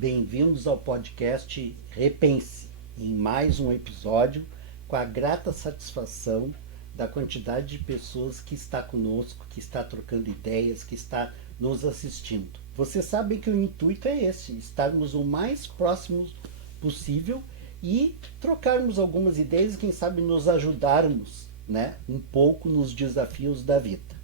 Bem-vindos ao podcast Repense, em mais um episódio, com a grata satisfação da quantidade de pessoas que está conosco, que está trocando ideias, que está nos assistindo. Vocês sabem que o intuito é esse, estarmos o mais próximos possível e trocarmos algumas ideias e quem sabe nos ajudarmos, um pouco nos desafios da vida.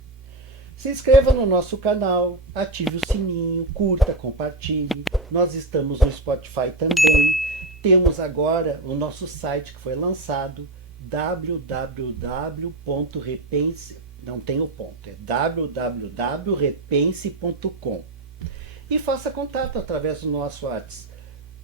Se inscreva no nosso canal, ative o sininho, curta, compartilhe. Nós estamos no Spotify também. Temos agora o nosso site que foi lançado, www.repense, não tem o ponto, é www.repense.com. E faça contato através do nosso WhatsApp.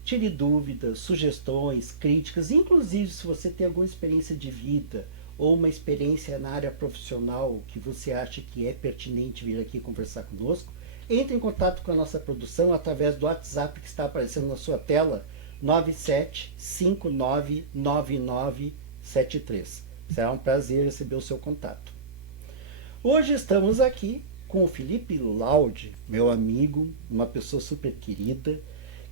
Tire dúvidas, sugestões, críticas, inclusive se você tem alguma experiência de vida ou uma experiência na área profissional que você acha que é pertinente vir aqui conversar conosco, entre em contato com a nossa produção através do WhatsApp que está aparecendo na sua tela, 97599973. Será um prazer receber o seu contato. Hoje estamos aqui com o Felipe Laude, meu amigo, uma pessoa super querida,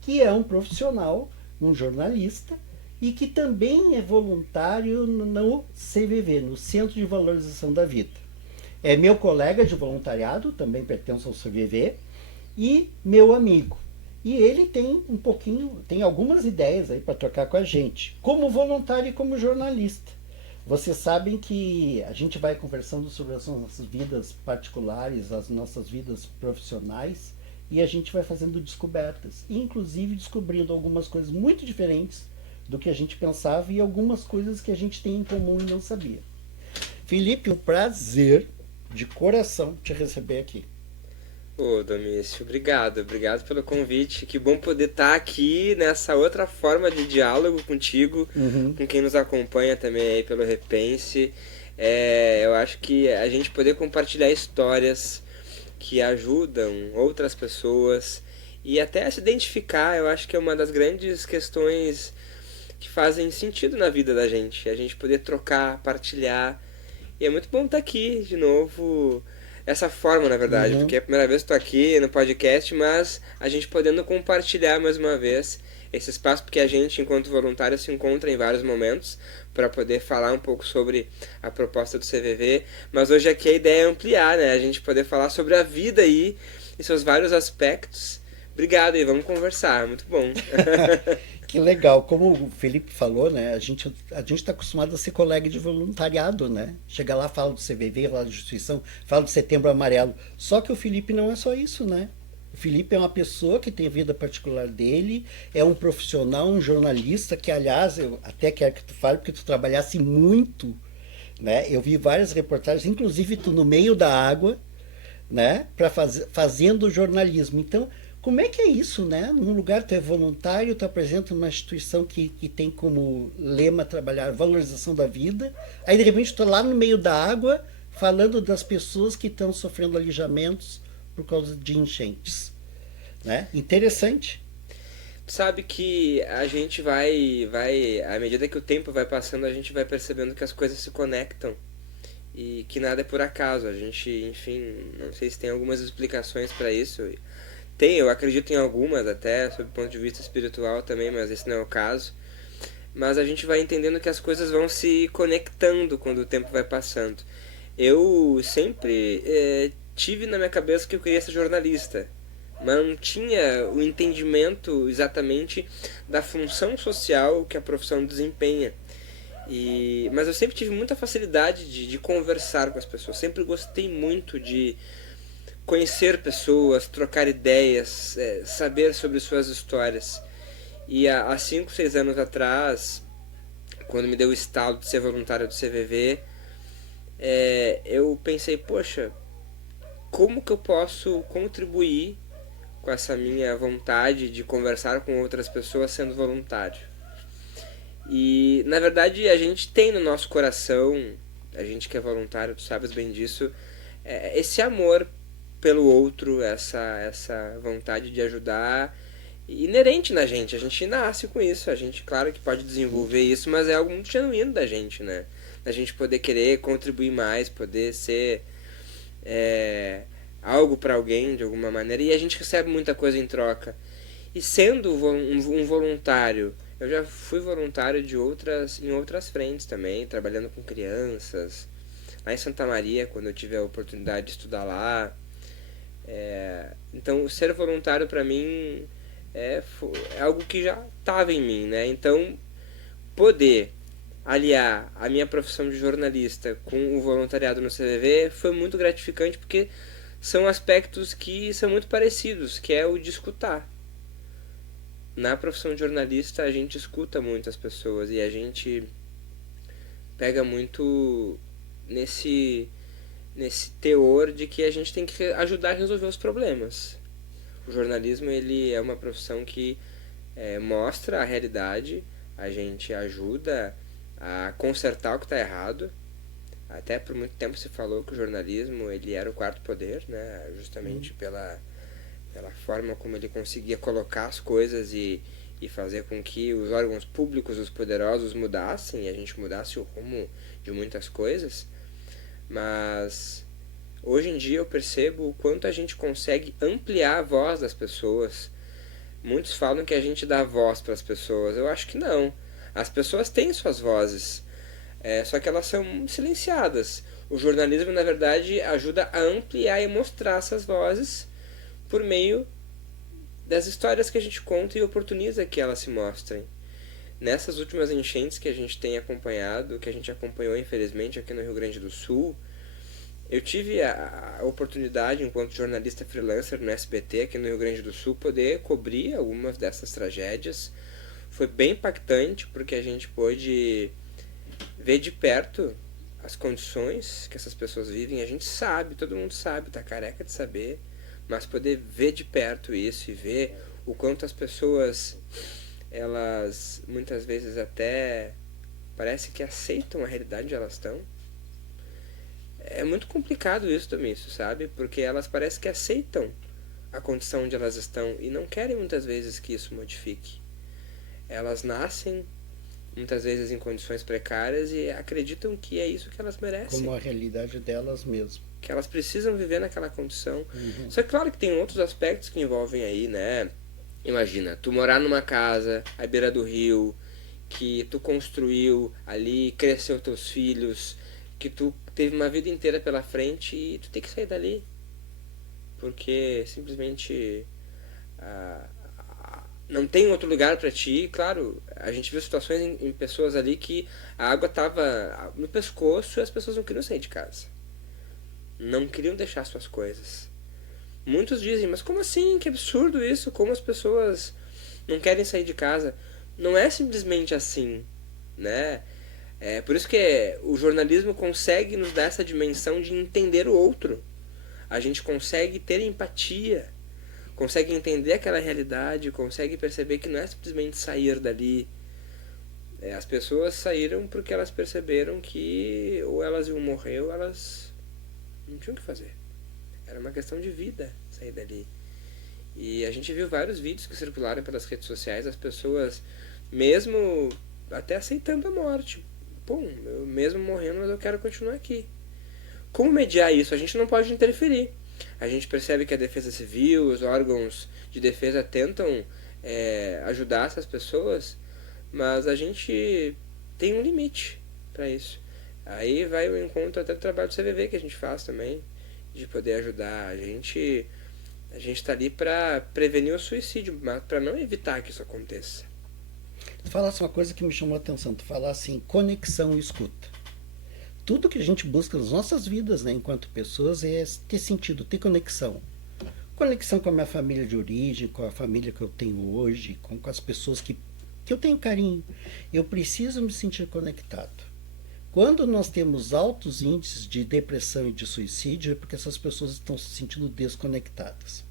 que é um profissional, um jornalista, e que também é voluntário no CVV, no Centro de Valorização da Vida. É meu colega de voluntariado, também pertence ao CVV, e meu amigo. E ele tem algumas ideias aí para trocar com a gente, como voluntário e como jornalista. Vocês sabem que a gente vai conversando sobre as nossas vidas particulares, as nossas vidas profissionais, e a gente vai fazendo descobertas, inclusive descobrindo algumas coisas muito diferentes do que a gente pensava e algumas coisas que a gente tem em comum e não sabia. Felipe, um prazer de coração te receber aqui. Ô, Domício, obrigado pelo convite. Que bom poder estar aqui nessa outra forma de diálogo contigo, com quem nos acompanha também aí pelo Repense. Eu acho que a gente poder compartilhar histórias que ajudam outras pessoas e até se identificar, eu acho que é uma das grandes questões que fazem sentido na vida da gente. A gente poder trocar, partilhar. E é muito bom estar aqui de novo. Essa forma, na verdade, porque é a primeira vez que estou aqui no podcast, mas a gente podendo compartilhar mais uma vez esse espaço, porque a gente, enquanto voluntário, se encontra em vários momentos para poder falar um pouco sobre a proposta do CVV, mas hoje aqui a ideia é ampliar, né? A gente poder falar sobre a vida aí e seus vários aspectos. Obrigado e vamos conversar, muito bom. Que legal, como o Felipe falou, né? A gente está acostumado a ser colega de voluntariado, né? Chega lá, fala do CVV, fala da instituição, fala do Setembro Amarelo. Só que o Felipe não é só isso, né? O Felipe é uma pessoa que tem a vida particular dele, é um profissional, um jornalista, que aliás, eu até quero que tu fale, porque tu trabalhasse muito, né? Eu vi várias reportagens, inclusive tu no meio da água, né? Fazendo jornalismo. Então, como é que é isso, né? Num lugar tu é voluntário, tu apresenta uma instituição que tem como lema trabalhar a valorização da vida, aí de repente tu tá lá no meio da água falando das pessoas que estão sofrendo alijamentos por causa de enchentes, né? Interessante. Tu sabe que a gente à medida que o tempo vai passando, a gente vai percebendo que as coisas se conectam e que nada é por acaso. A gente, enfim, não sei se tem algumas explicações para isso. Tem, eu acredito em algumas, até sob o ponto de vista espiritual também, mas esse não é o caso. Mas a gente vai entendendo que as coisas vão se conectando quando o tempo vai passando. Eu sempre tive na minha cabeça que eu queria ser jornalista, mas não tinha o entendimento exatamente da função social que a profissão desempenha. Mas eu sempre tive muita facilidade de conversar com as pessoas, sempre gostei muito de conhecer pessoas, trocar ideias, saber sobre suas histórias. E há 5, 6 anos atrás, quando me deu o estalo de ser voluntário do CVV, eu pensei, poxa, como que eu posso contribuir com essa minha vontade de conversar com outras pessoas sendo voluntário? E, na verdade, a gente tem no nosso coração, a gente que é voluntário, tu sabes bem disso, esse amor pelo outro, essa vontade de ajudar inerente na gente. A gente nasce com isso, a gente, claro que pode desenvolver isso, mas é algo muito genuíno da gente, né? Da gente poder querer contribuir mais, poder ser algo para alguém de alguma maneira, e a gente recebe muita coisa em troca. E sendo um voluntário, eu já fui voluntário em outras frentes também, trabalhando com crianças, lá em Santa Maria, quando eu tive a oportunidade de estudar lá. Então, ser voluntário para mim é algo que já estava em mim, né? Então, poder aliar a minha profissão de jornalista com o voluntariado no CVV foi muito gratificante, porque são aspectos que são muito parecidos, que é o de escutar. Na profissão de jornalista a gente escuta muito as pessoas e a gente pega muito nesse teor de que a gente tem que ajudar a resolver os problemas. O jornalismo ele é uma profissão que mostra a realidade, a gente ajuda a consertar o que está errado. Até por muito tempo se falou que o jornalismo ele era o quarto poder, né? Justamente pela forma como ele conseguia colocar as coisas e fazer com que os órgãos públicos, os poderosos, mudassem, e a gente mudasse o rumo de muitas coisas. Mas hoje em dia eu percebo o quanto a gente consegue ampliar a voz das pessoas. Muitos falam que a gente dá voz para as pessoas. Eu acho que não. As pessoas têm suas vozes, só que elas são silenciadas. O jornalismo, na verdade, ajuda a ampliar e mostrar essas vozes por meio das histórias que a gente conta e oportuniza que elas se mostrem. Nessas últimas enchentes que a gente tem acompanhado, que a gente acompanhou infelizmente aqui no Rio Grande do Sul, eu tive a oportunidade, enquanto jornalista freelancer no SBT aqui no Rio Grande do Sul, poder cobrir algumas dessas tragédias. Foi bem impactante, porque a gente pôde ver de perto as condições que essas pessoas vivem. A gente sabe, todo mundo sabe, tá careca de saber, mas poder ver de perto isso e ver o quanto as pessoas, elas muitas vezes até parece que aceitam a realidade onde elas estão. É muito complicado isso também, sabe? Porque elas parecem que aceitam a condição onde elas estão e não querem muitas vezes que isso modifique. Elas nascem muitas vezes em condições precárias e acreditam que é isso que elas merecem. Como a realidade delas mesmo. Que elas precisam viver naquela condição. Só que claro que tem outros aspectos que envolvem aí, né? Imagina, tu morar numa casa à beira do rio, que tu construiu ali, cresceu teus filhos, que tu teve uma vida inteira pela frente e tu tem que sair dali. Porque simplesmente não tem outro lugar para ti. Claro, a gente viu situações em pessoas ali que a água estava no pescoço e as pessoas não queriam sair de casa. Não queriam deixar suas coisas. Muitos dizem, mas como assim? Que absurdo isso, como as pessoas não querem sair de casa. Não é simplesmente assim, né? É por isso que o jornalismo consegue nos dar essa dimensão de entender o outro. A gente consegue ter empatia, consegue entender aquela realidade, consegue perceber que não é simplesmente sair dali. As pessoas saíram porque elas perceberam que ou elas iam morrer ou elas não tinham o que fazer. Era uma questão de vida sair dali. E a gente viu vários vídeos que circularam pelas redes sociais, as pessoas mesmo até aceitando a morte. Bom, eu mesmo morrendo, mas eu quero continuar aqui. Como mediar isso? A gente não pode interferir. A gente percebe que a Defesa Civil, os órgãos de defesa tentam ajudar essas pessoas, mas a gente tem um limite para isso. Aí vai o encontro até do trabalho do CVV que a gente faz também, de poder ajudar. A gente está ali para prevenir o suicídio, mas para não evitar que isso aconteça. Tu falasse uma coisa que me chamou a atenção. Tu falasse em conexão e escuta. Tudo que a gente busca nas nossas vidas, né, enquanto pessoas, é ter sentido, ter conexão. Conexão com a minha família de origem, com a família que eu tenho hoje, com as pessoas que eu tenho carinho. Eu preciso me sentir conectado. Quando nós temos altos índices de depressão e de suicídio, é porque essas pessoas estão se sentindo desconectadas.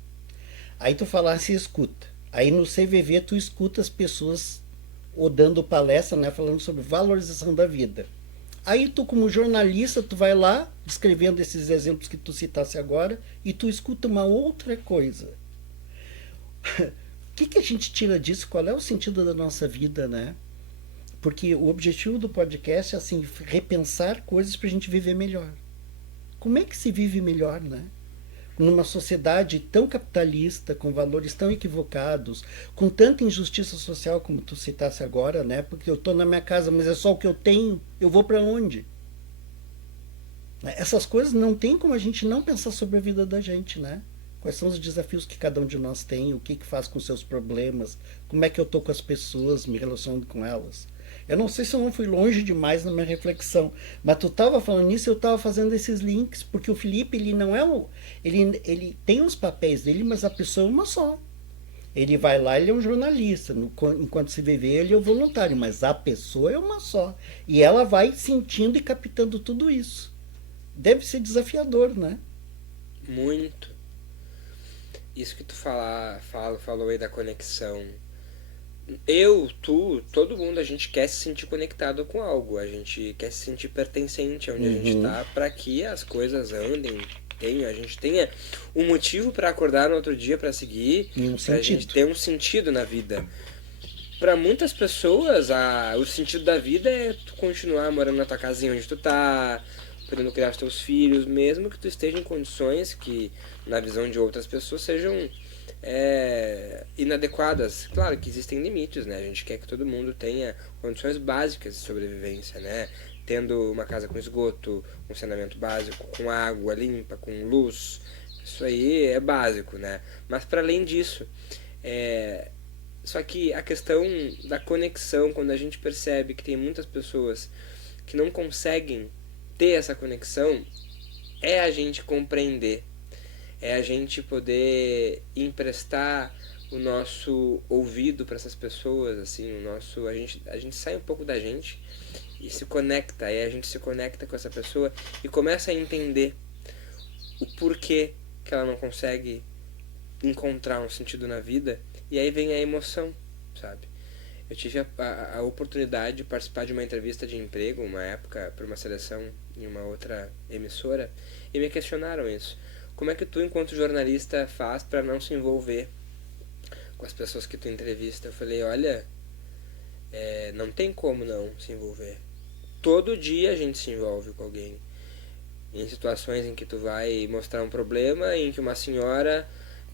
Aí tu falasse escuta. Aí no CVV tu escuta as pessoas dando palestra, né, falando sobre valorização da vida. Aí tu, como jornalista, tu vai lá, descrevendo esses exemplos que tu citasse agora, e tu escuta uma outra coisa. O que a gente tira disso? Qual é o sentido da nossa vida, né? Porque o objetivo do podcast é assim, repensar coisas para a gente viver melhor. Como é que se vive melhor, né? numa sociedade tão capitalista, com valores tão equivocados, com tanta injustiça social como tu citasse agora, né? Porque eu estou na minha casa, mas é só o que eu tenho, eu vou para onde? Essas coisas não tem como a gente não pensar sobre a vida da gente, né? Quais são os desafios que cada um de nós tem, o que faz com seus problemas, como é que eu estou com as pessoas, me relacionando com elas. Eu não sei se eu não fui longe demais na minha reflexão, mas tu estava falando nisso, eu estava fazendo esses links, porque o Felipe, ele não é o... Ele tem os papéis dele, mas a pessoa é uma só. Ele vai lá, ele é um jornalista, enquanto se viver ele é o voluntário, mas a pessoa é uma só. E ela vai sentindo e captando tudo isso. Deve ser desafiador, né? Muito. Isso que tu falou aí da conexão. Eu, tu, todo mundo, a gente quer se sentir conectado com algo. A gente quer se sentir pertencente onde a gente tá, para que as coisas andem. A gente tenha um motivo para acordar no outro dia, para seguir, pra gente ter um sentido na vida. Para muitas pessoas, o sentido da vida é tu continuar morando na tua casinha onde tu tá, podendo criar os teus filhos, mesmo que tu esteja em condições que, na visão de outras pessoas, sejam inadequadas. Claro que existem limites, né? A gente quer que todo mundo tenha condições básicas de sobrevivência, né? Tendo uma casa com esgoto, um saneamento básico, com água limpa, com luz. Isso aí é básico, né? Mas para além disso, só que a questão da conexão, quando a gente percebe que tem muitas pessoas que não conseguem ter essa conexão, é a gente compreender, é a gente poder emprestar o nosso ouvido para essas pessoas, assim, a gente sai um pouco da gente e se conecta, aí a gente se conecta com essa pessoa e começa a entender o porquê que ela não consegue encontrar um sentido na vida, e aí vem a emoção, sabe? Eu tive a oportunidade de participar de uma entrevista de emprego, uma época, para uma seleção em uma outra emissora, e me questionaram isso. Como é que tu, enquanto jornalista, faz para não se envolver com as pessoas que tu entrevista? Eu falei, olha, não tem como não se envolver. Todo dia a gente se envolve com alguém. Em situações em que tu vai mostrar um problema, em que uma senhora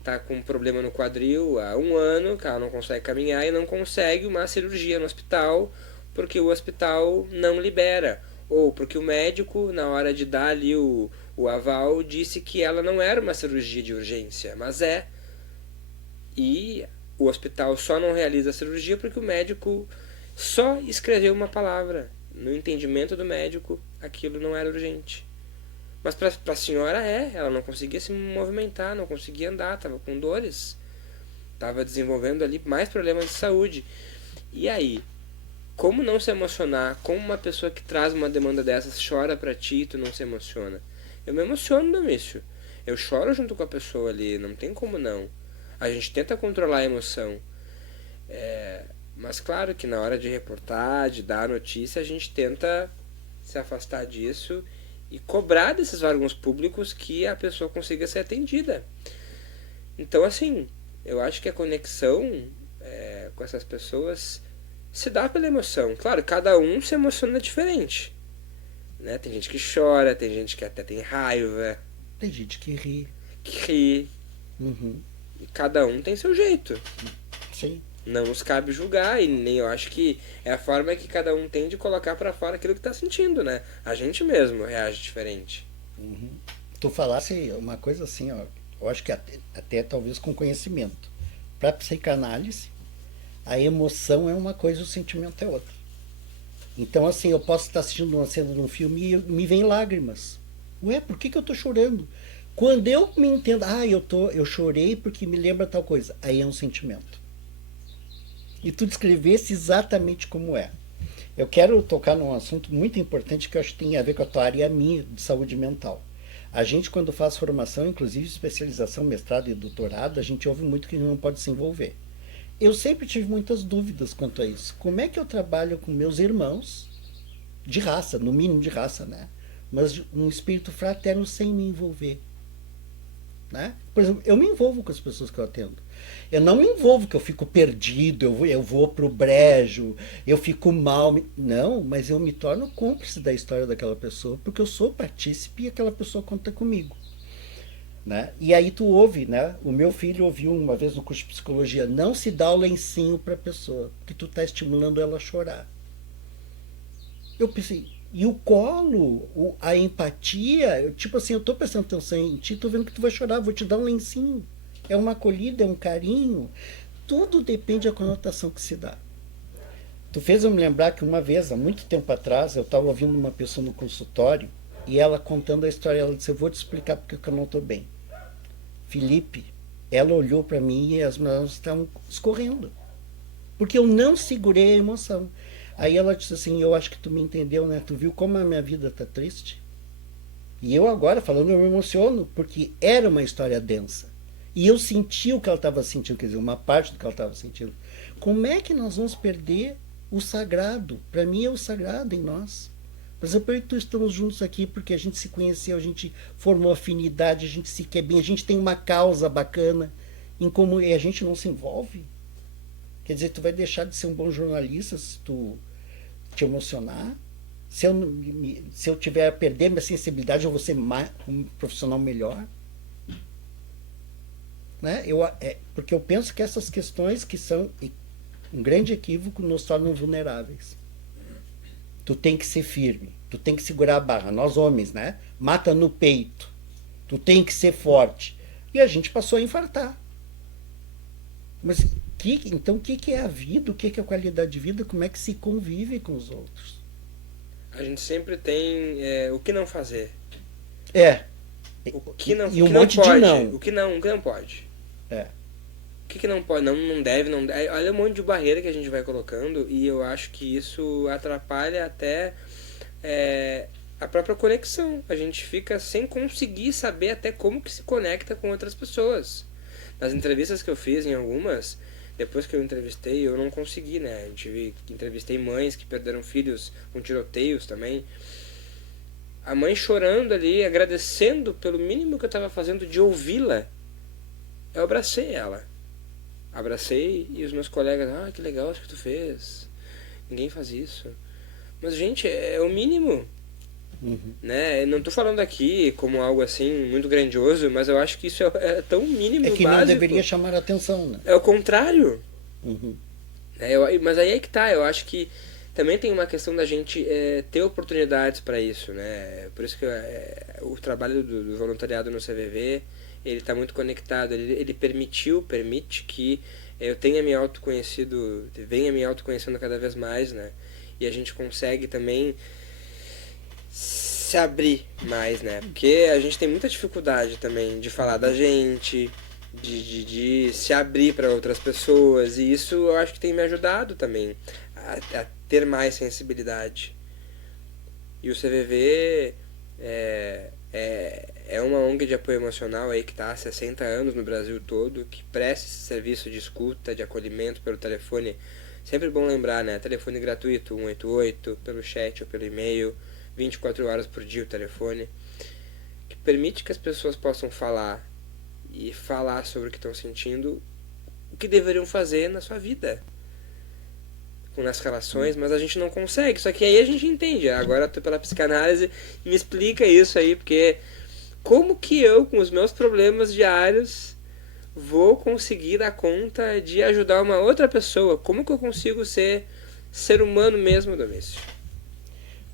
tá com um problema no quadril há 1 ano, que ela não consegue caminhar e não consegue uma cirurgia no hospital porque o hospital não libera, ou porque o médico, na hora de dar ali o aval, disse que ela não era uma cirurgia de urgência, mas é. E o hospital só não realiza a cirurgia porque o médico só escreveu uma palavra. No entendimento do médico, aquilo não era urgente. Mas para a senhora ela não conseguia se movimentar, não conseguia andar, estava com dores, estava desenvolvendo ali mais problemas de saúde. E aí, como não se emocionar? Como uma pessoa que traz uma demanda dessas chora para ti e tu não se emociona? Eu me emociono, Domício. Eu choro junto com a pessoa ali, não tem como não. A gente tenta controlar a emoção. Mas claro que na hora de reportar, de dar a notícia, a gente tenta se afastar disso e cobrar desses órgãos públicos que a pessoa consiga ser atendida. Então, assim, eu acho que a conexão com essas pessoas se dá pela emoção. Claro, cada um se emociona diferente, né? Tem gente que chora, tem gente que até tem raiva. Tem gente que ri. Uhum. E cada um tem seu jeito. Sim. Não nos cabe julgar, e nem eu acho que é a forma que cada um tem de colocar pra fora aquilo que tá sentindo, né? A gente mesmo reage diferente. Uhum. Tu falasse uma coisa assim, ó, eu acho que até talvez com conhecimento. Pra psicanálise, a emoção é uma coisa e o sentimento é outra. Então, assim, eu posso estar assistindo uma cena de um filme e me vem lágrimas. Ué, por que eu tô chorando? Quando eu me entendo, eu chorei porque me lembra tal coisa. Aí é um sentimento. E tu descrevesse exatamente como é. Eu quero tocar num assunto muito importante que eu acho que tem a ver com a tua área e a minha, de saúde mental. A gente, quando faz formação, inclusive especialização, mestrado e doutorado, a gente ouve muito que não pode se envolver. Eu sempre tive muitas dúvidas quanto a isso. Como é que eu trabalho com meus irmãos, de raça, no mínimo de raça, né? Mas um espírito fraterno sem me envolver. Né? Por exemplo, eu me envolvo com as pessoas que eu atendo. Eu não me envolvo que eu fico perdido, eu vou pro brejo, eu fico mal. Não, mas eu me torno cúmplice da história daquela pessoa, porque eu sou partícipe e aquela pessoa conta comigo. né? E aí tu ouve, né? O meu filho ouviu uma vez no curso de psicologia, não se dá o lencinho para a pessoa, que tu tá estimulando ela a chorar. Eu pensei, e o colo, a empatia, tipo assim, eu tô prestando atenção em ti, tô vendo que tu vai chorar, vou te dar um lencinho. É uma acolhida, é um carinho. Tudo depende da conotação que se dá. Tu fez eu me lembrar que uma vez, há muito tempo atrás, eu estava ouvindo uma pessoa no consultório e ela contando a história, ela disse, eu vou te explicar porque eu não estou bem. Felipe, ela olhou para mim e as mãos estavam escorrendo. Porque eu não segurei a emoção. Aí ela disse assim, eu acho que tu me entendeu, né? Tu viu como a minha vida tá triste? E eu agora, falando, eu me emociono, porque era uma história densa. E eu senti o que ela estava sentindo, quer dizer, uma parte do que ela estava sentindo. Como é que nós vamos perder o sagrado? Para mim é o sagrado em nós. Por exemplo, eu e tu estamos juntos aqui porque a gente se conheceu, a gente formou afinidade, a gente se quer bem, a gente tem uma causa bacana em comum e a gente não se envolve. Quer dizer, tu vai deixar de ser um bom jornalista se tu te emocionar? Se eu tiver a perder minha sensibilidade, eu vou ser um profissional melhor? Né? Porque eu penso que essas questões que são um grande equívoco nos tornam vulneráveis. Tu tem que ser firme, tu tem que segurar a barra. Nós homens, né? Mata no peito. Tu tem que ser forte. E a gente passou a infartar. Mas então o que é a vida? O que é a qualidade de vida? Como é que se convive com os outros? A gente sempre tem o que não fazer. O que não, e um que monte não pode, de não. O que não pode. O que não pode, não deve. Olha um monte de barreira que a gente vai colocando e eu acho que isso atrapalha até a própria conexão. A gente fica sem conseguir saber até como que se conecta com outras pessoas. Nas entrevistas que eu fiz, em algumas, depois que eu entrevistei, eu não consegui, né? Entrevistei mães que perderam filhos com tiroteios também. A mãe chorando ali, agradecendo pelo mínimo que eu estava fazendo de ouvi-la. Eu abracei ela. Abracei e os meus colegas, que legal isso que tu fez. Ninguém faz isso. Mas, gente, é o mínimo. Né? Eu não estou falando aqui como algo assim muito grandioso, mas eu acho que isso é tão mínimo, que básico. Não deveria chamar a atenção, né? É o contrário. Mas aí é que tá, eu acho que também tem uma questão da gente ter oportunidades para isso, né? Por isso que o trabalho do voluntariado no CVV, ele está muito conectado, ele permite que eu tenha me autoconhecido, venha me autoconhecendo cada vez mais, né? E a gente consegue também se abrir mais, né? Porque a gente tem muita dificuldade também de falar da gente, de se abrir para outras pessoas, e isso eu acho que tem me ajudado também a ter mais sensibilidade. E o CVV é uma ONG de apoio emocional aí que está há 60 anos no Brasil todo, que presta esse serviço de escuta, de acolhimento pelo telefone. Sempre bom lembrar, né? Telefone gratuito, 188, pelo chat ou pelo e-mail, 24 horas por dia o telefone, que permite que as pessoas possam falar e falar sobre o que estão sentindo, o que deveriam fazer na sua vida, nas relações, mas a gente não consegue. Só que aí a gente entende. Agora eu tô pela psicanálise, me explica isso aí, porque como que eu, com os meus problemas diários, vou conseguir dar conta de ajudar uma outra pessoa? Como que eu consigo ser humano mesmo, Domício?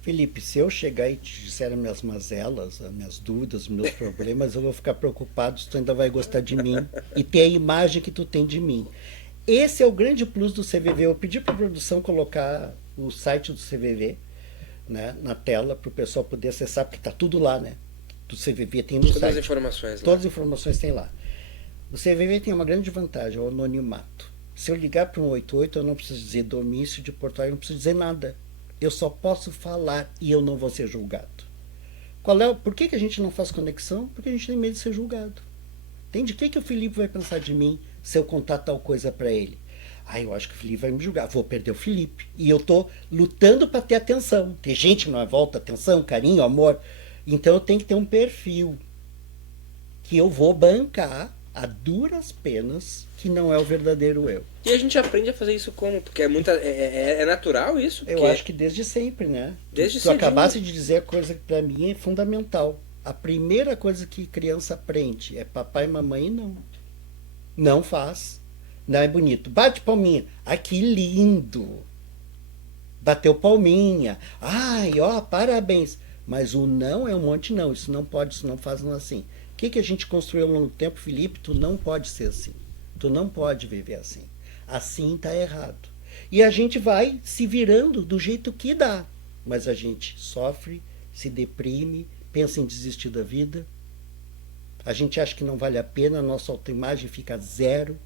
Felipe, se eu chegar e te disser as minhas mazelas, as minhas dúvidas, os meus problemas, eu vou ficar preocupado se tu ainda vai gostar de mim e ter a imagem que tu tem de mim. Esse é o grande plus do CVV. Eu pedi para a produção colocar o site do CVV, né, na tela para o pessoal poder acessar, porque está tudo lá, né? Do CVV tem no site. Todas as informações lá. Todas as informações tem lá. O CVV tem uma grande vantagem, é o anonimato. Se eu ligar para um 188, eu não preciso dizer domicílio de Porto Alegre, eu não preciso dizer nada. Eu só posso falar e eu não vou ser julgado. Por que a gente não faz conexão? Porque a gente tem medo de ser julgado. Entende? O que o Felipe vai pensar de mim se eu contar tal coisa para ele? Eu acho que o Felipe vai me julgar. Vou perder o Felipe. E eu tô lutando para ter atenção. Tem gente que não volta atenção, carinho, amor. Então eu tenho que ter um perfil que eu vou bancar a duras penas que não é o verdadeiro eu. E a gente aprende a fazer isso como? Porque é natural isso? Eu acho que desde sempre, né? Desde tu acabasse de dizer a coisa que pra mim é fundamental. A primeira coisa que criança aprende é papai e mamãe não. Não faz. Não é bonito. Bate palminha. Ai, que lindo. Bateu palminha. Ai, ó, parabéns. Mas o não é um monte não. Isso não pode, isso não faz não assim. O que a gente construiu ao longo do tempo, Felipe? Tu não pode ser assim. Tu não pode viver assim. Assim tá errado. E a gente vai se virando do jeito que dá. Mas a gente sofre, se deprime, pensa em desistir da vida. A gente acha que não vale a pena, a nossa autoimagem fica zero.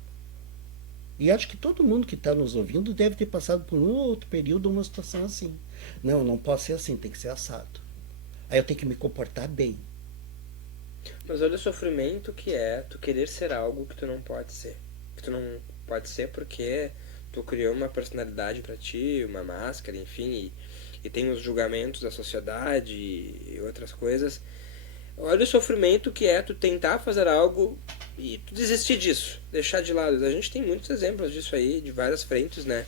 E acho que todo mundo que está nos ouvindo deve ter passado por um ou outro período uma situação assim. Não, não posso ser assim, tem que ser assado. Aí eu tenho que me comportar bem. Mas olha o sofrimento que é tu querer ser algo que tu não pode ser. Que tu não pode ser porque tu criou uma personalidade pra ti, uma máscara, enfim, e tem os julgamentos da sociedade e outras coisas. Olha o sofrimento que é tu tentar fazer algo e tu desistir disso, deixar de lado. A gente tem muitos exemplos disso aí, de várias frentes, né?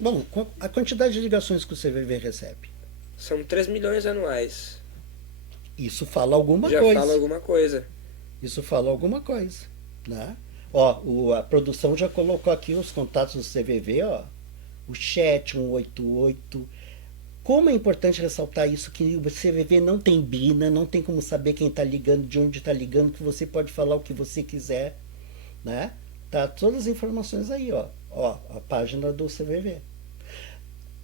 Bom, a quantidade de ligações que o CVV recebe, São 3 milhões anuais. isso fala alguma Já coisa. fala alguma coisa. Isso fala alguma coisa, né? Ó, a produção já colocou aqui os contatos do CVV, ó. O chat 188. Como é importante ressaltar isso, que o CVV não tem bina, não tem como saber quem está ligando, de onde está ligando, que você pode falar o que você quiser, né? Tá todas as informações aí, ó. Ó, a página do CVV.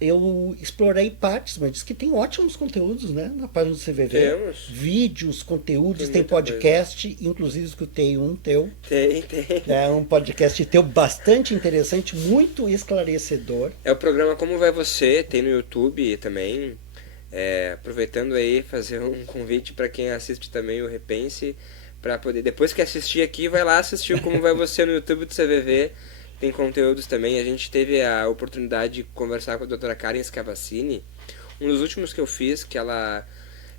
Eu explorei partes, mas diz que tem ótimos conteúdos, né? Na página do CVV. Temos. Vídeos, conteúdos, tem muita podcast, inclusive escutei um teu. Tem. É um podcast teu bastante interessante, muito esclarecedor. É o programa Como Vai Você, tem no YouTube também. Aproveitando aí, fazer um convite para quem assiste também o Repense, para poder, depois que assistir aqui, vai lá assistir o Como Vai Você no YouTube do CVV. Tem conteúdos também. A gente teve a oportunidade de conversar com a doutora Karen Scavacini. Um dos últimos que eu fiz, que ela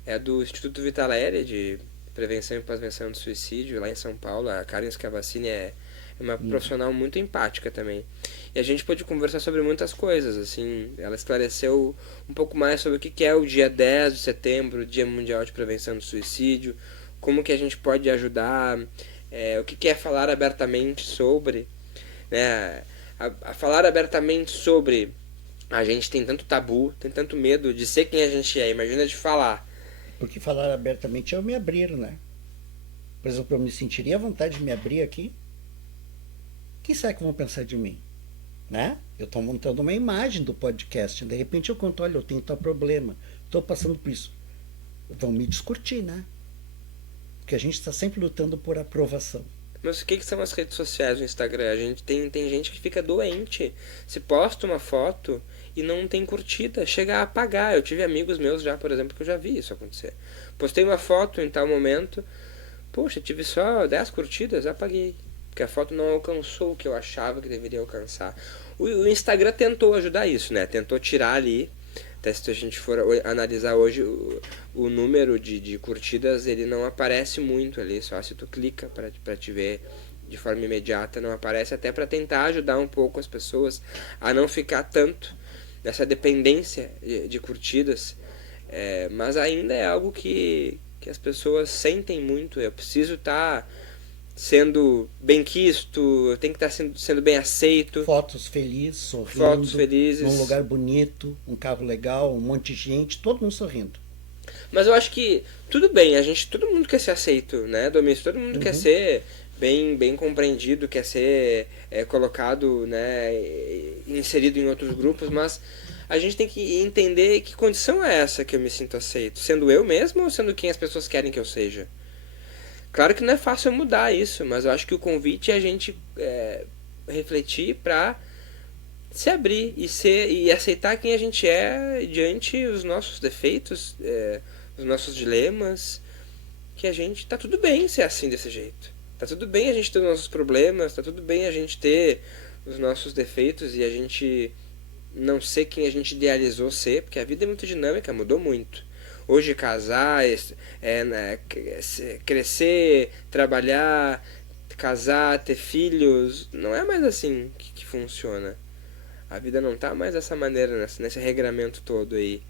é do Instituto Vitaléria, de Prevenção e Pós-Venção do Suicídio, lá em São Paulo. A Karen Scavacini é uma profissional muito empática também. E a gente pôde conversar sobre muitas coisas, assim. Ela esclareceu um pouco mais sobre o que é o dia 10 de setembro, o Dia Mundial de Prevenção do Suicídio, como que a gente pode ajudar, o que é falar abertamente sobre, né? A falar abertamente sobre... A gente tem tanto tabu, tem tanto medo de ser quem a gente é, imagina de falar. Porque falar abertamente é eu me abrir, né? Por exemplo, eu me sentiria à vontade de me abrir aqui. O que será que vão pensar de mim? Né? Eu estou montando uma imagem do podcast. De repente eu conto, olha, eu tenho tal problema, estou passando por isso. Vão me discutir, né? Porque a gente está sempre lutando por aprovação. Mas o que são as redes sociais, o Instagram? A gente tem gente que fica doente. Se posta uma foto e não tem curtida, chega a apagar. Eu tive amigos meus já, por exemplo, que eu já vi isso acontecer. Postei uma foto em tal momento, poxa, tive só 10 curtidas, apaguei. Porque a foto não alcançou o que eu achava que deveria alcançar. O Instagram tentou ajudar isso, né? Tentou tirar ali. Até se a gente for analisar hoje o número de curtidas, ele não aparece muito ali, só se tu clica para te ver de forma imediata, não aparece, até para tentar ajudar um pouco as pessoas a não ficar tanto nessa dependência de curtidas. Mas ainda é algo que as pessoas sentem muito. Eu preciso estar sendo bem quisto, eu tenho que estar sendo bem aceito. Fotos felizes, sorrindo. Fotos felizes. Num lugar bonito, um carro legal, um monte de gente, todo mundo sorrindo. Mas eu acho que tudo bem, todo mundo quer ser aceito, né, Domingos? Todo mundo quer ser bem compreendido, quer ser colocado, né, inserido em outros grupos, mas a gente tem que entender que condição é essa que eu me sinto aceito, sendo eu mesmo ou sendo quem as pessoas querem que eu seja? Claro que não é fácil mudar isso, mas eu acho que o convite é a gente refletir para se abrir e aceitar quem a gente é diante os nossos defeitos, os nossos dilemas, que a gente tá tudo bem ser assim desse jeito. Tá tudo bem a gente ter os nossos problemas, tá tudo bem a gente ter os nossos defeitos e a gente não ser quem a gente idealizou ser, porque a vida é muito dinâmica, mudou muito. Hoje casar, crescer, trabalhar, casar, ter filhos, não é mais assim que funciona. A vida não tá mais dessa maneira, nesse regramento todo aí.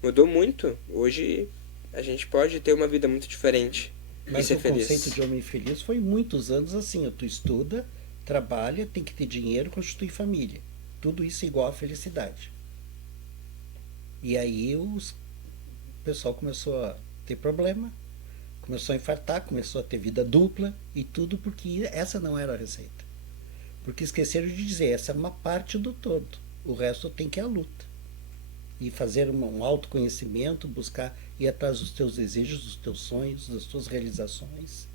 Mudou muito. Hoje A gente pode ter uma vida muito diferente e Mas ser o conceito feliz. de homem feliz foi muitos anos assim, ó, tu estuda, trabalha, tem que ter dinheiro, constitui família. Tudo isso é igual à felicidade. E aí o pessoal começou a ter problema, começou a infartar, começou a ter vida dupla e tudo porque essa não era a receita. Porque esqueceram de dizer, essa é uma parte do todo. O resto tem que ir à luta. E fazer um autoconhecimento, buscar ir atrás dos teus desejos, dos teus sonhos, das tuas realizações.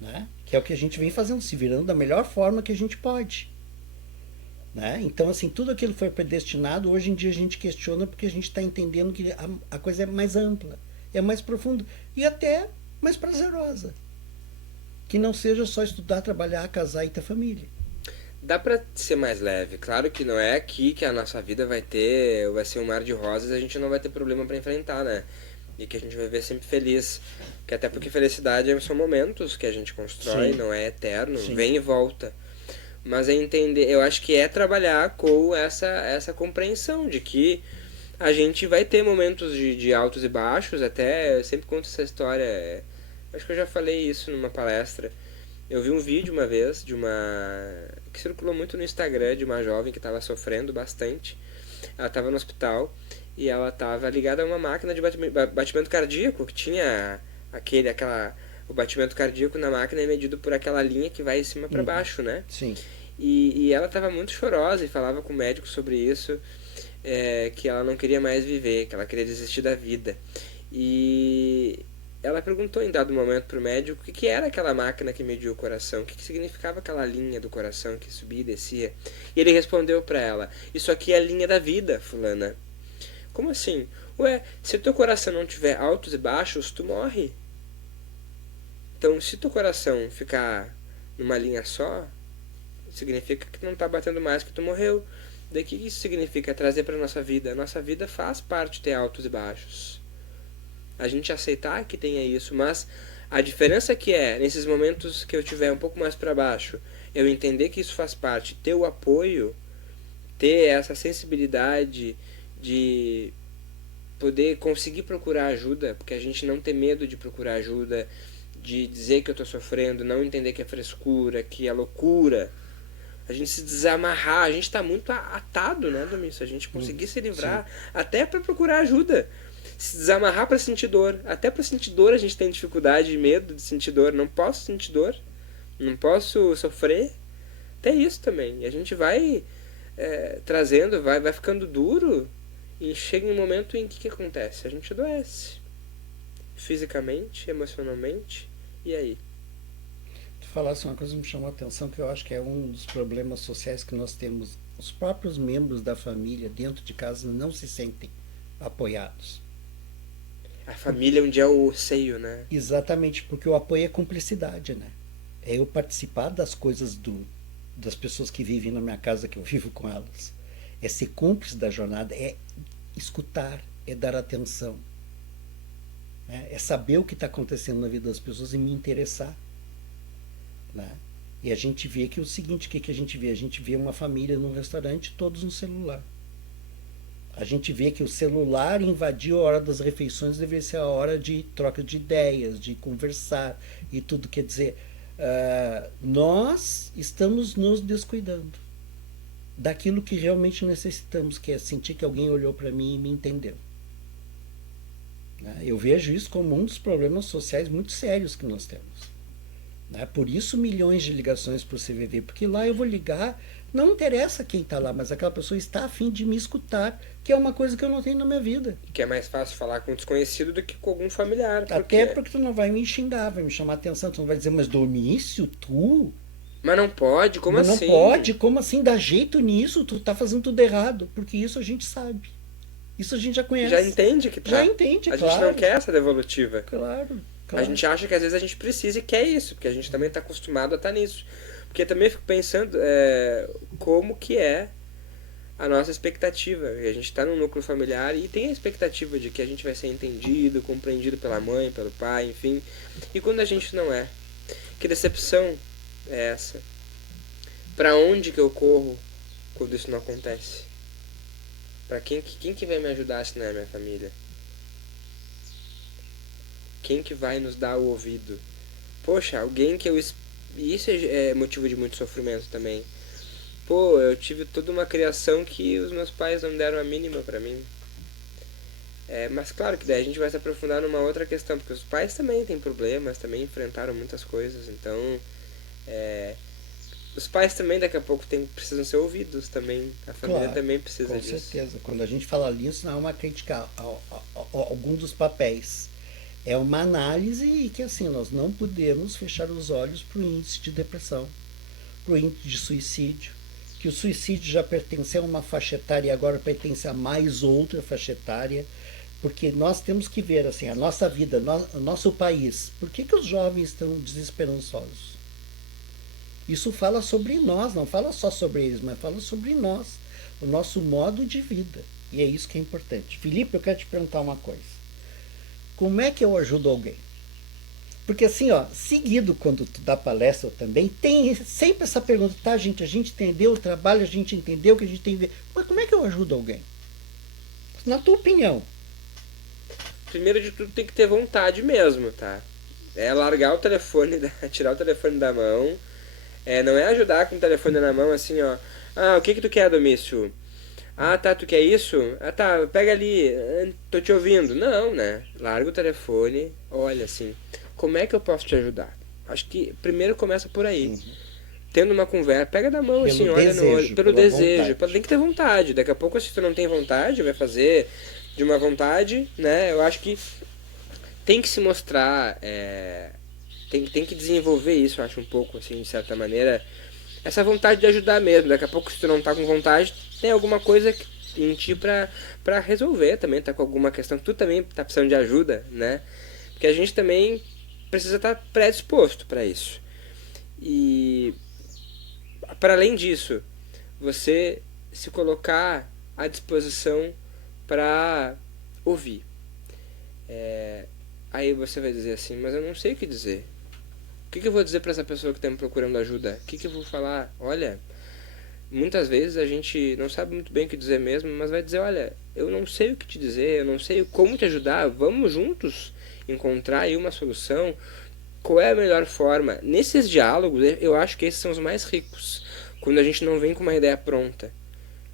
Né? Que é o que a gente vem fazendo, se virando da melhor forma que a gente pode. Né? Então, assim, tudo aquilo foi predestinado, hoje em dia a gente questiona porque a gente está entendendo que a coisa é mais ampla, é mais profunda e até mais prazerosa. Que não seja só estudar, trabalhar, casar e ter família. Dá pra ser mais leve. Claro que não é aqui que a nossa vida vai ser um mar de rosas, a gente não vai ter problema pra enfrentar, né? E que a gente vai ver sempre feliz. Que até porque felicidade são momentos que a gente constrói, Sim, não é eterno, sim, vem e volta. Mas é entender, eu acho que é trabalhar com essa compreensão de que a gente vai ter momentos de altos e baixos, até eu sempre conto essa história, acho que eu já falei isso numa palestra. Eu vi um vídeo uma vez de uma que circulou muito no Instagram de uma jovem que estava sofrendo bastante. Ela estava no hospital e ela estava ligada a uma máquina de batimento cardíaco que tinha o batimento cardíaco na máquina é medido por aquela linha que vai de cima para uhum, baixo, né? sim, E ela estava muito chorosa e falava com o médico sobre isso, que ela não queria mais viver, que ela queria desistir da vida. E ela perguntou em dado momento pro médico o que era aquela máquina que media o coração, o que significava aquela linha do coração que subia e descia. E ele respondeu para ela: Isso aqui é a linha da vida, fulana. Como assim? Ué, se o teu coração não tiver altos e baixos, tu morre. Então, se teu coração ficar numa linha só, significa que não tá batendo mais, que tu morreu. Daí o que isso significa? Trazer para nossa vida. A nossa vida faz parte de ter altos e baixos. A gente aceitar que tenha isso, mas a diferença que é, nesses momentos que eu tiver um pouco mais para baixo, eu entender que isso faz parte, ter o apoio, ter essa sensibilidade de poder conseguir procurar ajuda, porque a gente não ter medo de procurar ajuda, de dizer que eu estou sofrendo, não entender que é frescura, que é loucura. A gente se desamarrar, a gente está muito atado, né, Domingos? A gente conseguir se sim, livrar, até para procurar ajuda. Se desamarrar para sentir dor. Até para sentir dor a gente tem dificuldade e medo de sentir dor. Não posso sentir dor, não posso sofrer. Até isso também. E a gente vai trazendo, vai ficando duro e chega um momento em que acontece? A gente adoece. Fisicamente, emocionalmente, e aí? tu falasse uma coisa que me chamou a atenção, que eu acho que é um dos problemas sociais que nós temos. Os próprios membros da família dentro de casa não se sentem apoiados. A Por- família onde é o seio, né? Exatamente, porque o apoio é cumplicidade, né? É eu participar das coisas das pessoas que vivem na minha casa, que eu vivo com elas. É ser cúmplice da jornada, é escutar, é dar atenção, né? É saber o que está acontecendo na vida das pessoas e me interessar. Né? E a gente vê que o seguinte, o que a gente vê? A gente vê uma família num restaurante, todos no celular. A gente vê que o celular invadiu a hora das refeições, deveria ser a hora de troca de ideias, de conversar e tudo. Quer dizer, nós estamos nos descuidando daquilo que realmente necessitamos, que é sentir que alguém olhou para mim e me entendeu. Né? Eu vejo isso como um dos problemas sociais muito sérios que nós temos. Né? Por isso milhões de ligações para o CVV, porque lá eu vou ligar, não interessa quem está lá, mas aquela pessoa está a fim de me escutar, que é uma coisa que eu não tenho na minha vida. Que é mais fácil falar com um desconhecido do que com algum familiar. Até porque tu não vai me xingar, vai me chamar a atenção, tu não vai dizer, mas Domício, tu? Mas não pode, como Mas não assim? pode, como assim? Dá jeito nisso, tu tá fazendo tudo errado, porque isso a gente sabe. Isso a gente já Já conhece. entende que Já tá. entende, A gente não claro. quer essa devolutiva. Claro, A claro. gente acha que às vezes a gente precisa e quer isso, porque a gente também está acostumado a estar nisso. Porque eu também fico pensando como que é a nossa expectativa. A gente está num núcleo familiar e tem a expectativa de que a gente vai ser entendido, compreendido pela mãe, pelo pai, enfim. E quando a gente não é? Que decepção é essa? Para onde que eu corro quando isso não acontece? Para quem que vai me ajudar se não é a minha família? Quem que vai nos dar o ouvido? Poxa, alguém que eu... E isso é motivo de muito sofrimento também. Pô, eu tive toda uma criação que os meus pais não deram a mínima pra mim. Mas claro que daí a gente vai se aprofundar numa outra questão, porque os pais também têm problemas, também enfrentaram muitas coisas, então os pais também daqui a pouco precisam ser ouvidos também, a família Claro, também precisa com disso. certeza. Quando a gente fala nisso, não é uma crítica a algum dos papéis. É uma análise e que assim, nós não podemos fechar os olhos para o índice de depressão, para o índice de suicídio, que o suicídio já pertencia a uma faixa etária e agora pertence a mais outra faixa etária, porque nós temos que ver assim, a nossa vida, o nosso país, por que os jovens estão desesperançosos? Isso fala sobre nós, não fala só sobre eles, mas fala sobre nós, o nosso modo de vida. E é isso que é importante. Felipe, eu quero te perguntar uma coisa. Como é que eu ajudo alguém? Porque assim, ó, seguido quando tu dá palestra também, tem sempre essa pergunta, tá, gente? A gente entendeu o trabalho, a gente entendeu o que a gente tem que ver. Mas como é que eu ajudo alguém? Na tua opinião. Primeiro de tudo tem que ter vontade mesmo, tá? É largar o telefone, tirar o telefone da mão. Não é ajudar com o telefone na mão assim, ó. Ah, o que tu quer, Domício? Ah, tá, tu quer isso? Ah, tá, pega ali, tô te ouvindo. Não, né? Larga o telefone, olha assim, como é que eu posso te ajudar? Acho que primeiro começa por aí. Tendo uma conversa, pega da mão assim, olha no olho, pelo desejo. Tem que ter vontade. Daqui a pouco, se tu não tem vontade, vai fazer de uma vontade, né? Eu acho que tem que se mostrar, tem que desenvolver isso, eu acho, um pouco, assim, de certa maneira. Essa vontade de ajudar mesmo. Daqui a pouco, se tu não tá com vontade, tem alguma coisa em ti pra resolver também, tá com alguma questão que tu também tá precisando de ajuda, né? Porque a gente também precisa estar predisposto para isso. E para além disso, você se colocar à disposição para ouvir. Aí você vai dizer assim, mas eu não sei o que dizer. O que eu vou dizer para essa pessoa que está me procurando ajuda? O que eu vou falar? Olha, muitas vezes a gente não sabe muito bem o que dizer mesmo, mas vai dizer, olha, eu não sei o que te dizer, eu não sei como te ajudar, vamos juntos encontrar aí uma solução. Qual é a melhor forma? Nesses diálogos, eu acho que esses são os mais ricos, quando a gente não vem com uma ideia pronta.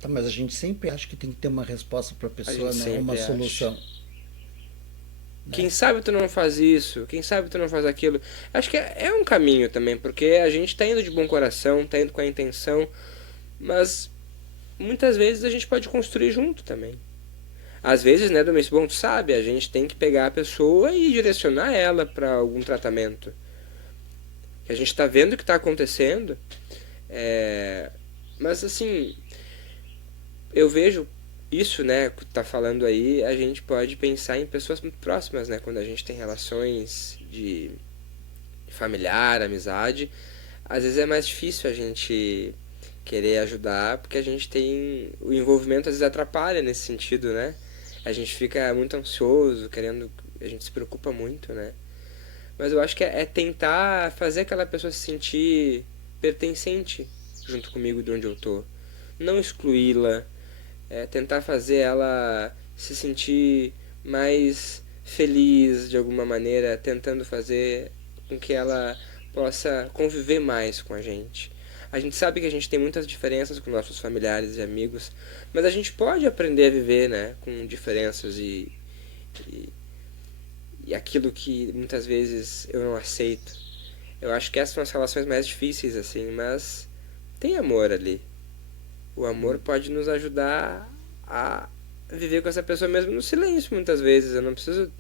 Tá, mas a gente sempre acha que tem que ter uma resposta para a pessoa, não uma solução. Quem sabe tu não faz isso, quem sabe tu não faz aquilo. Acho que é um caminho também, porque a gente tá indo de bom coração, tá indo com a intenção, mas muitas vezes a gente pode construir junto também. Às vezes, né, Domingos, bom, tu sabe, a gente tem que pegar a pessoa e direcionar ela para algum tratamento. Que a gente tá vendo o que tá acontecendo, mas assim, eu vejo isso, né, que tu tá falando aí, a gente pode pensar em pessoas muito próximas, né, quando a gente tem relações de familiar, amizade, às vezes é mais difícil a gente querer ajudar, porque a gente tem, o envolvimento às vezes atrapalha nesse sentido, né, a gente fica muito ansioso, querendo, a gente se preocupa muito, né, mas eu acho que é tentar fazer aquela pessoa se sentir pertencente junto comigo de onde eu tô, não excluí-la, tentar fazer ela se sentir mais feliz de alguma maneira, tentando fazer com que ela possa conviver mais com a gente. A gente sabe que a gente tem muitas diferenças com nossos familiares e amigos, mas a gente pode aprender a viver, né, com diferenças e aquilo que muitas vezes eu não aceito. Eu acho que essas são as relações mais difíceis, assim, mas tem amor ali. O amor pode nos ajudar a viver com essa pessoa mesmo no silêncio, muitas vezes. Eu não preciso...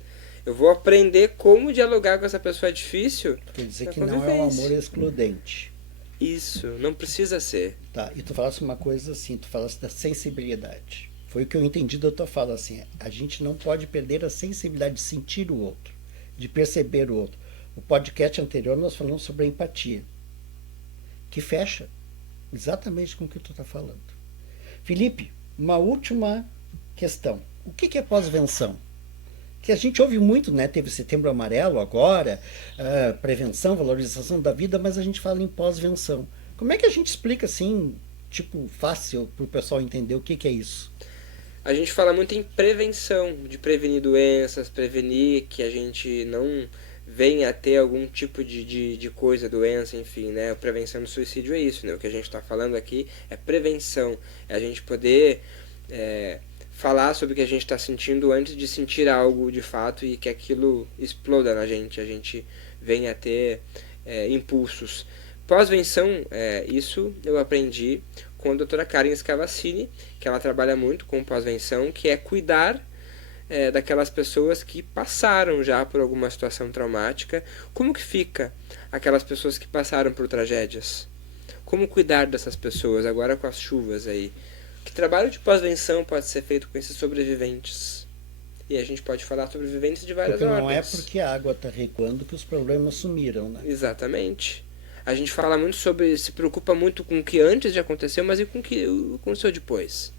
Eu vou aprender como dialogar com essa pessoa difícil. Quer dizer que não é um amor excludente. Isso, não precisa ser. Tá, e tu falaste uma coisa assim, tu falaste da sensibilidade. Foi o que eu entendi da tua fala, assim, a gente não pode perder a sensibilidade de sentir o outro, de perceber o outro. O podcast anterior nós falamos sobre a empatia, que fecha exatamente com o que tu está falando. Felipe, uma última questão. O que é pós-venção? Que a gente ouve muito, né? Teve Setembro Amarelo agora, prevenção, valorização da vida, mas a gente fala em pós-venção. Como é que a gente explica assim, tipo, fácil para o pessoal entender o que é isso? A gente fala muito em prevenção, de prevenir doenças, prevenir que a gente não venha a ter algum tipo de coisa, doença, enfim, né? A prevenção do suicídio é isso, né? O que a gente está falando aqui é prevenção, é a gente poder falar sobre o que a gente está sentindo antes de sentir algo de fato e que aquilo exploda na gente, a gente venha a ter impulsos. Pós-venção, isso eu aprendi com a doutora Karen Scavacini, que ela trabalha muito com pós-venção, que é cuidar daquelas pessoas que passaram já por alguma situação traumática. Como que fica aquelas pessoas que passaram por tragédias? Como cuidar dessas pessoas agora com as chuvas aí? Que trabalho de pós-venção pode ser feito com esses sobreviventes? E a gente pode falar sobreviventes de várias Porque ordens. não é porque a água está recuando que os problemas sumiram, né? Exatamente. A gente fala muito sobre, se preocupa muito com o que antes de acontecer, mas e com o que aconteceu depois?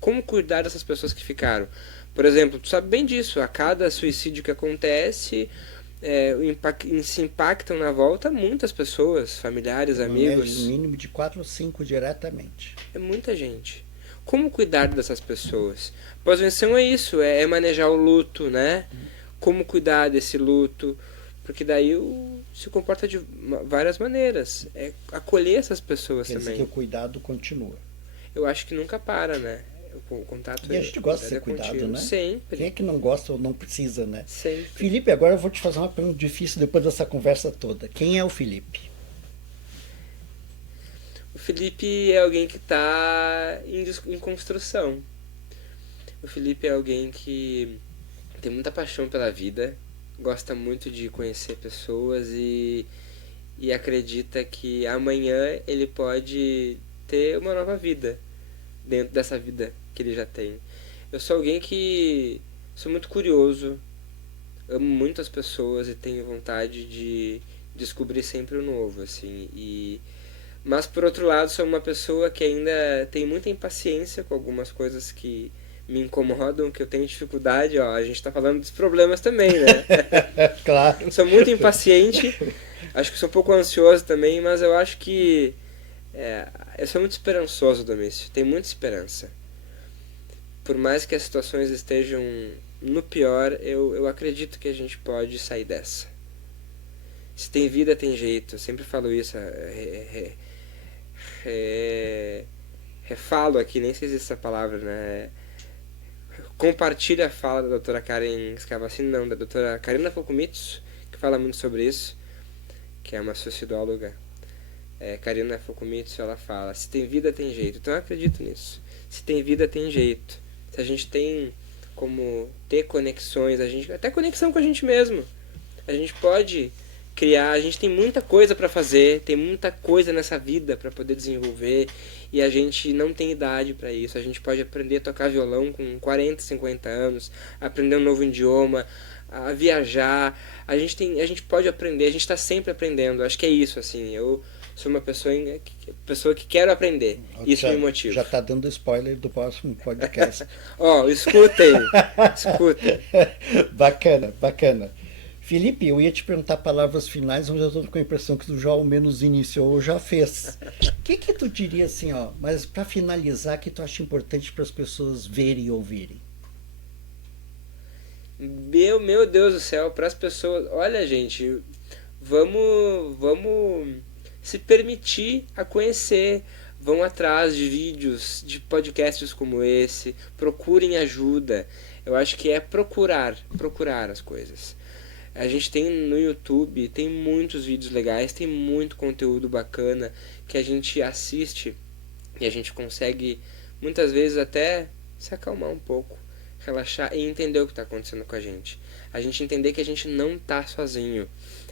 Como cuidar dessas pessoas que ficaram? Por exemplo, tu sabe bem disso, a cada suicídio que acontece, se impactam na volta muitas pessoas, familiares, amigos. No mínimo de 4 ou 5 diretamente. É muita gente. Como cuidar dessas pessoas? Pós-venção é isso, é manejar o luto, né? Como cuidar desse luto? Porque daí se comporta de várias maneiras. É acolher essas pessoas Quer também. dizer que o cuidado continua. Eu acho que nunca para, né? O contato E a gente gosta de ser contínuo. cuidado, né? Sempre. Quem é que não gosta ou não precisa, né? Sempre. Felipe, agora eu vou te fazer uma pergunta difícil depois dessa conversa toda. Quem é o Felipe? O Felipe é alguém que está em construção. O Felipe é alguém que tem muita paixão pela vida, gosta muito de conhecer pessoas e acredita que amanhã ele pode ter uma nova vida dentro dessa vida que ele já tem. Eu sou alguém que sou muito curioso, amo muito as pessoas e tenho vontade de descobrir sempre o novo, assim. Mas por outro lado, sou uma pessoa que ainda tem muita impaciência com algumas coisas que me incomodam, que eu tenho dificuldade. Ó, a gente tá falando dos problemas também, né? Claro. Sou muito impaciente, acho que sou um pouco ansioso também, mas eu acho que eu sou muito esperançoso, Domício. Tenho muita esperança. Por mais que as situações estejam no pior, eu acredito que a gente pode sair dessa. Se tem vida, tem jeito. Eu sempre falo isso. Refalo aqui, nem sei se existe essa palavra, né? Compartilha a fala da doutora Karen Scavacini, não, da doutora Karina Fokumitsu, que fala muito sobre isso, que é uma suicidóloga. Karina Fokumitsu, ela fala, se tem vida, tem jeito. Então eu acredito nisso. Se tem vida, tem jeito. Se a gente tem como ter conexões, até conexão com a gente mesmo, a gente pode criar, a gente tem muita coisa para fazer, tem muita coisa nessa vida para poder desenvolver e a gente não tem idade para isso. A gente pode aprender a tocar violão com 40, 50 anos, aprender um novo idioma, a viajar. A gente pode aprender, a gente está sempre aprendendo. Acho que é isso, assim. Eu sou uma pessoa que quero aprender. Isso me motiva. Já tá dando spoiler do próximo podcast. Escutem. Bacana. Felipe, eu ia te perguntar palavras finais, mas eu estou com a impressão que tu já ao menos iniciou ou já fez. O que tu diria assim, mas para finalizar, que tu acha importante para as pessoas verem e ouvirem? Meu Deus do céu, para as pessoas... Olha, gente, vamos se permitir a conhecer. Vão atrás de vídeos, de podcasts como esse. Procurem ajuda. Eu acho que é procurar as coisas. A gente tem no YouTube, tem muitos vídeos legais, tem muito conteúdo bacana que a gente assiste e a gente consegue muitas vezes até se acalmar um pouco, relaxar e entender o que está acontecendo com a gente. A gente entender que a gente não está sozinho.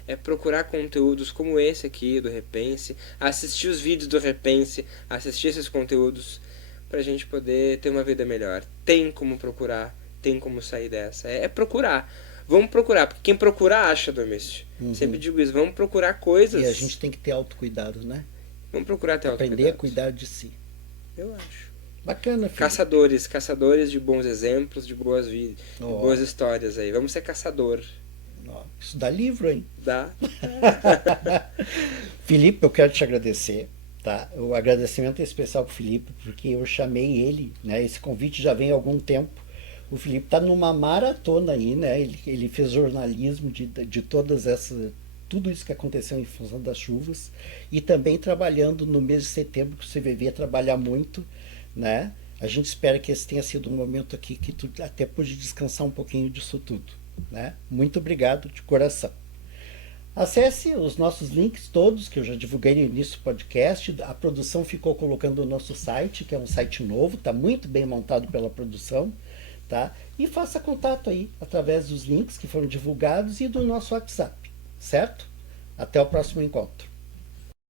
É procurar conteúdos como esse aqui do Repense, assistir os vídeos do Repense, assistir esses conteúdos para a gente poder ter uma vida melhor. Tem como procurar, tem como sair dessa. É procurar. Vamos procurar, porque quem procura acha, Domício. Sempre digo isso, vamos procurar coisas. E a gente tem que ter autocuidado, né? Vamos procurar ter autocuidado. Aprender a cuidar de si. Eu acho. Bacana, filho. Caçadores de bons exemplos, de boas vidas, boas histórias aí. Vamos ser caçador. Isso dá livro, hein? Dá. Felipe, eu quero te agradecer. Tá? O agradecimento é especial para o Felipe, porque eu chamei ele, né? Esse convite já vem há algum tempo. O Felipe está numa maratona aí, né? Ele fez jornalismo de todas essas, tudo isso que aconteceu em função das chuvas, e também trabalhando no mês de setembro, que o CVV trabalha muito, né? A gente espera que esse tenha sido um momento aqui que tu até pôde descansar um pouquinho disso tudo, né? Muito obrigado de coração. Acesse os nossos links todos, que eu já divulguei no início do podcast. A produção ficou colocando o nosso site, que é um site novo, está muito bem montado pela produção. Tá? E faça contato aí através dos links que foram divulgados e do nosso WhatsApp, certo? Até o próximo encontro.